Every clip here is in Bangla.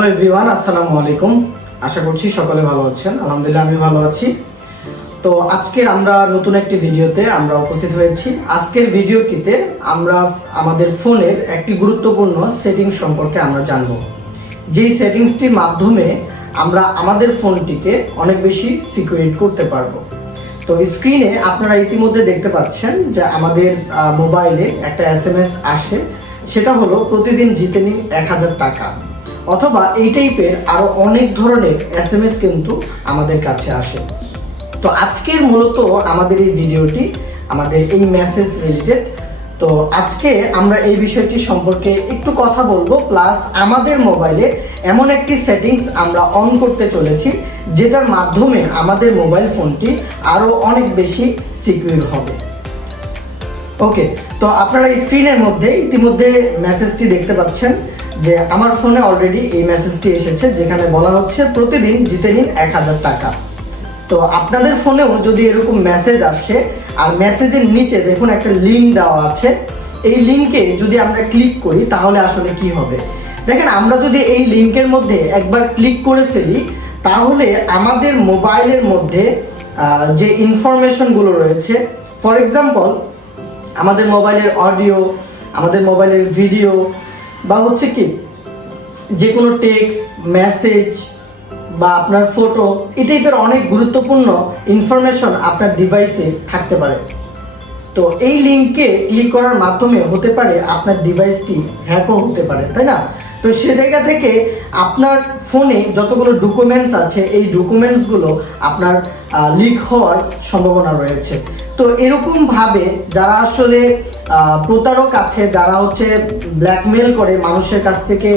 হ্যালো এভরিওয়ান, আসসালামু আলাইকুম। আশা করছি সকলে ভালো আছেন। আলহামদুলিল্লাহ আমি ভালো আছি। তো আজকের আমরা নতুন একটি ভিডিওতে আমরা উপস্থিত হয়েছি। আজকের ভিডিওটিতে আমরা আমাদের ফোনের একটি গুরুত্বপূর্ণ সেটিং সম্পর্কে আমরা জানব, যেই সেটিংসটির মাধ্যমে আমরা আমাদের ফোনটিকে অনেক বেশি সিকিউর করতে পারবো। তো স্ক্রিনে আপনারা ইতিমধ্যে দেখতে পাচ্ছেন যে আমাদের মোবাইলে একটা SMS আসে, সেটা হলো প্রতিদিন জিতে নিন 1000 টাকা, অথবা এই টাইপের আরো অনেক ধরনের SMS কিন্তু আমাদের কাছে আসে। তো আজকের মূলত আমাদের এই ভিডিওটি আমাদের এই মেসেজ রিলেটেড। তো আজকে আমরা এই বিষয়টি সম্পর্কে একটু কথা বলবো, প্লাস আমাদের মোবাইলে এমন একটি সেটিংস আমরা অন করতে চলেছি যেটার মাধ্যমে আমাদের মোবাইল ফোনটি আরো অনেক বেশি সিকিউর হবে। ওকে, তো আপনারা স্ক্রিনের মধ্যে ইতিমধ্যে মেসেজটি দেখতে পাচ্ছেন যে আমার ফোনে অলরেডি এই মেসেজটি এসেছে, যেখানে বলা হচ্ছে প্রতিদিন জিতে নিন 1000 টাকা। তো আপনাদের ফোনেও যদি এরকম মেসেজ আসে আর মেসেজের নিচে দেখুন একটা লিঙ্ক দেওয়া আছে, এই লিঙ্কে যদি আমরা ক্লিক করি তাহলে আসলে কি হবে দেখেন, আমরা যদি এই লিঙ্কের মধ্যে একবার ক্লিক করে ফেলি তাহলে আমাদের মোবাইলের মধ্যে যে ইনফরমেশনগুলো রয়েছে, ফর এক্সাম্পল আমাদের মোবাইলের অডিও, আমাদের মোবাইলের ভিডিও, বা হচ্ছে কি যে কোনো টেক্সট মেসেজ বা আপনার ফটো, এই টাইপের অনেক গুরুত্বপূর্ণ ইনফরমেশন আপনার ডিভাইসে থাকতে পারে। তো এই লিঙ্কে ক্লিক করার মাধ্যমে হতে পারে আপনার ডিভাইসটি হ্যাকও হতে পারে, তাই না? তো সে জায়গা থেকে আপনার ফোনে যতগুলো ডকুমেন্টস আছে এই ডকুমেন্টসগুলো আপনার লিক হওয়ার সম্ভাবনা রয়েছে। তো এরকমভাবে যারা আসলে প্রতারক আছে, যারা হচ্ছে ব্ল্যাকমেল করে মানুষের কাছ থেকে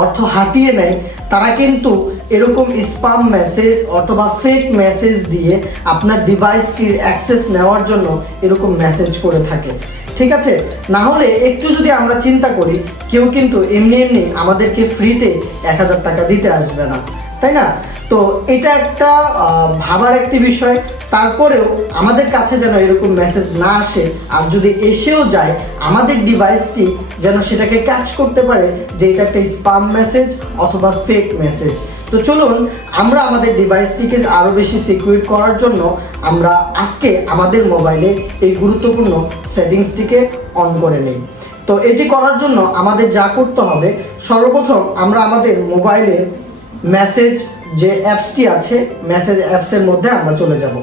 অর্থ হাতিয়ে নেয়, তারা কিন্তু এরকম স্প্যাম মেসেজ অথবা ফেক মেসেজ দিয়ে আপনার ডিভাইসটির অ্যাক্সেস নেওয়ার জন্য এরকম মেসেজ করে থাকে, ঠিক আছে? না হলে একটু যদি আমরা চিন্তা করি, কেউ কিন্তু এমনি এমনি আমাদেরকে ফ্রিতে 1000 টাকা দিতে আসবে না, তাই না? তো এটা একটা ভাবার একটি বিষয়। তারপরেও আমাদের কাছে যেন এরকম মেসেজ না আসে, আর যদি এসেও যায় আমাদের ডিভাইসটি যেন সেটাকে ক্যাচ করতে পারে যে এটা একটা স্প্যাম মেসেজ অথবা ফেক মেসেজ। তো চলুন আমরা আমাদের ডিভাইসটিকে আরও বেশি সিকিউর করার জন্য আমরা আজকে আমাদের মোবাইলে এই গুরুত্বপূর্ণ সেটিংসটিকে অন করে নিই। তো এটি করার জন্য আমাদের যা করতে হবে, সর্বপ্রথম আমরা আমাদের মোবাইলের মেসেজ যে অ্যাপসটি আছে, মেসেজ অ্যাপসের মধ্যে আমরা চলে যাব।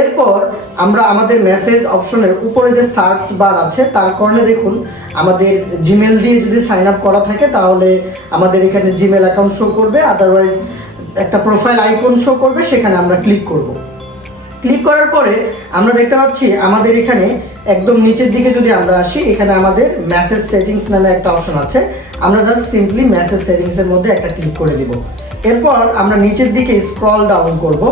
এরপর আমরা আমাদের মেসেজ অপশনের উপরে যে সার্চ বার আছে তার কর্ণে দেখুন আমাদের জিমেল দিয়ে যদি সাইন আপ করা থাকে তাহলে আমাদের এখানে জিমেল অ্যাকাউন্ট শো করবে, আদারওয়াইজ একটা প্রোফাইল আইকন শো করবে, সেখানে আমরা ক্লিক করব। ক্লিক করার পরে আমরা দেখতে পাচ্ছি আমাদের এখানে একদম নিচের দিকে যদি আমরা আসি, এখানে আমাদের মেসেজ সেটিংস নামে একটা অপশন আছে। আমরা জাস্ট সিম্পলি মেসেজ সেটিংসের মধ্যে একটা ক্লিক করে দিব। এরপর আমরা নিচের দিকে স্ক্রল ডাউন করব।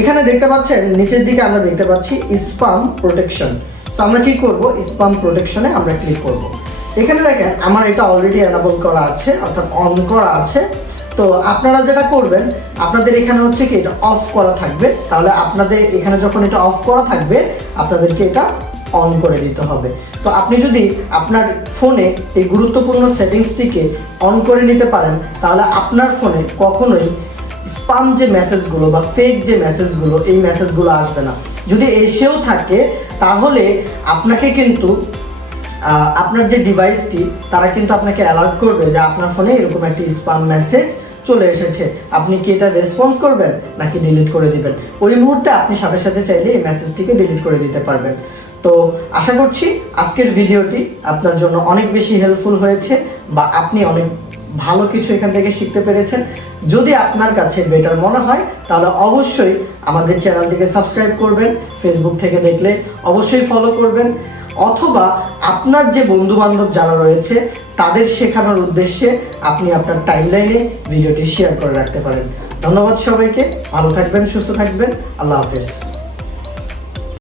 এখানে দেখতে পাচ্ছেন নিচের দিকে আমরা দেখতে পাচ্ছি স্প্যাম প্রোটেকশন। সো আমরা কি করব, স্প্যাম প্রোটেকশনে আমরা ক্লিক করব। এখানে দেখেন আমার এটা অলরেডি এনেবল করা আছে, অর্থাৎ অন করা আছে। তো আপনারা যেটা করবেন, আপনাদের এখানে হচ্ছে কি এটা অফ করা থাকবে, তাহলে আপনাদের এখানে যখন এটা অফ করা থাকবে আপনাদেরকে এটা অন করে দিতে হবে। তো আপনি যদি আপনার ফোনে এই গুরুত্বপূর্ণ সেটিংসটিকে অন করে নিতে পারেন তাহলে আপনার ফোনে কখনোই স্প্যাম যে মেসেজগুলো বা ফেক যে মেসেজগুলো, এই মেসেজগুলো আসবে না। যদি এসেও থাকে তাহলে আপনাকে কিন্তু আপনার যে ডিভাইসটি তারা কিন্তু আপনাকে অ্যালার্ট করবে যে আপনার ফোনে এরকম একটি স্প্যাম মেসেজ চলে এসেছে, আপনি কি এটা রেসপন্স করবেন নাকি ডিলিট করে দিবেন। ওই মুহূর্তে আপনি সাথে সাথে চাইলে এই মেসেজটিকে ডিলিট করে দিতে পারবেন। তো আশা করছি আজকের ভিডিওটি আপনার জন্য অনেক বেশি হেল্পফুল হয়েছে বা আপনি অনেক ভালো কিছু এখান থেকে শিখতে পেরেছেন। যদি আপনার কাছে বেটার মনে হয় তাহলে অবশ্যই আমাদের চ্যানেলটিকে সাবস্ক্রাইব করবেন, ফেসবুক থেকে দেখলে অবশ্যই ফলো করবেন, অথবা আপনার যে বন্ধু বান্ধব যারা রয়েছে তাদের শেখানোর উদ্দেশ্যে আপনি আপনার টাইমলাইনে ভিডিওটি শেয়ার করে রাখতে পারেন। ধন্যবাদ সবাইকে, ভালো থাকবেন, সুস্থ থাকবেন, আল্লাহ হাফেজ।